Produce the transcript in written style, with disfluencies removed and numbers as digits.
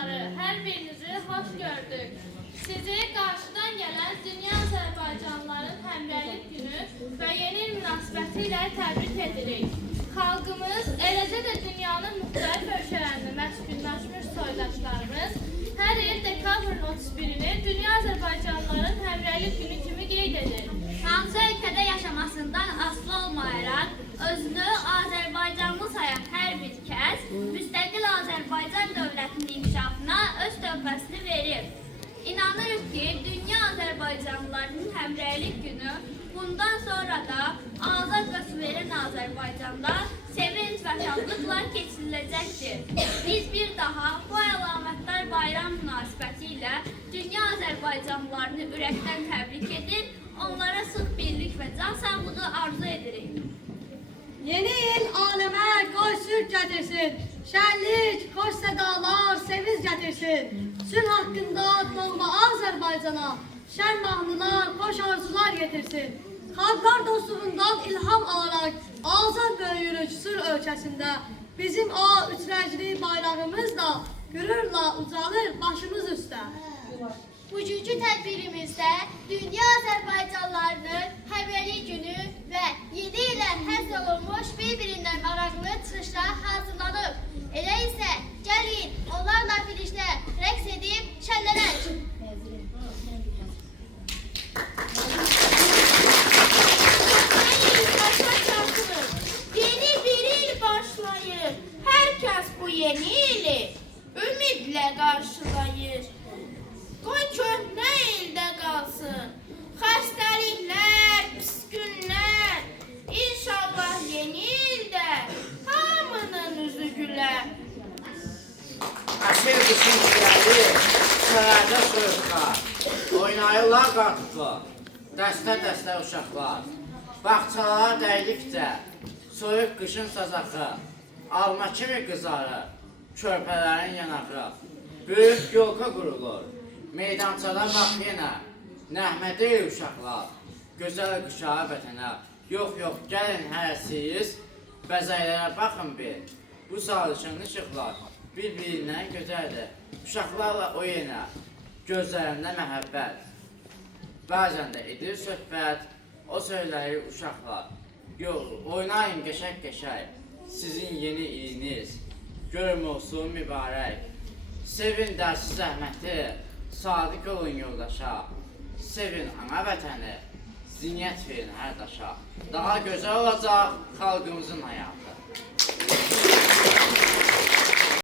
insanları, hər birinizi xoş gördük. Sizi qarşıdan gələn Dünya Azərbaycanlıların Həmrəylik Günü və yeni il münasibəti ilə təbrik edirik. Xalqımız, eləcə də dünyanın müxtəlif ölkələrində məskunlaşmış soydaşlarımız hər il dekabrın 31-ni Dünya Azərbaycanlıların Həmrəylik Günü kimi qeyd edir. Hansı ölkədə yaşamasından asılı olmayaraq, özünü Azərbaycanlı sayan hər bir kəs müstəqil Azərbaycan dövlətinin inkişafına öz töhfəsini verir. İnanırıq ki, Dünya Azərbaycanlılarının Həmrəylik Günü bundan sonra da azad və suveren Azərbaycanda sevinç və şadlıqla keçiriləcəkdir. Biz bir daha bu əlamətdar bayram münasibəti ilə Dünya Azərbaycanlılarını ürəkdən təbrik edir, onlara sıx birlik və can sağlığı arzu edirik. Yeni il aləmə qoy sülh gətirsin, şənlik, xoş sədalar, sevinç gətirsin. Sülh haqqında doğma Azərbaycana, şən mahnılar, xoş arzular getirsin. Xalqlar dostluğundan ilham alaraq azad böyüyürük sülh ölkəsində. Bizim o üç rəngli bayrağımız da qürurla ucalır başımız üstə. Bugünkü tədbirimizdə Dünya Azərbaycanlılarının Həmrəylik Günü və yeni ilə həsr olunmuş bir-birindən maraqlı çıxışlar hazırlanıb. Elə isə gəlin onlarla birlikdə rəqs edib şənlənək. Yeni bir il başlayır. Herkes bu yeni ili ümidlə qarşılayır. Qoy köhnə ildə qalsın xəstəliklər, pis günlər. İnşallah yeni ildə hamının üzü gülər. Əsir qışın çiləli, şəhərdə soyuqlar, oynayırlar qartutla, dəstə-dəstə uşaqlar. Bağçalara dəydikcə, soyuq qışın sazaxı, alma kimi qızarır, körpələrin yanağı. Böyük yolka qurulur, meydançada bax yenə, nəğmə deyil uşaqlar, gözəl qışağı vətənə. Yox, gəlin hərəsiz, bəzəklərə baxın bir, bu salışın işıqlar bir-birindən gözəldir. Uşaqlarla o yenə, gözlərində məhəbbət. Bəzən də edir söhbət, o söyləyir uşaqlar. Yox, oynayın qəşək-qəşək, sizin yeni iliniz, görüm olsun mübarək. Sevin dərsi zəhməti, sadiq olun yoldaşa. Sevin ana vətəni, zinniyyət verin hər daşa. Daha gözəl olacaq xalqımızın həyatı.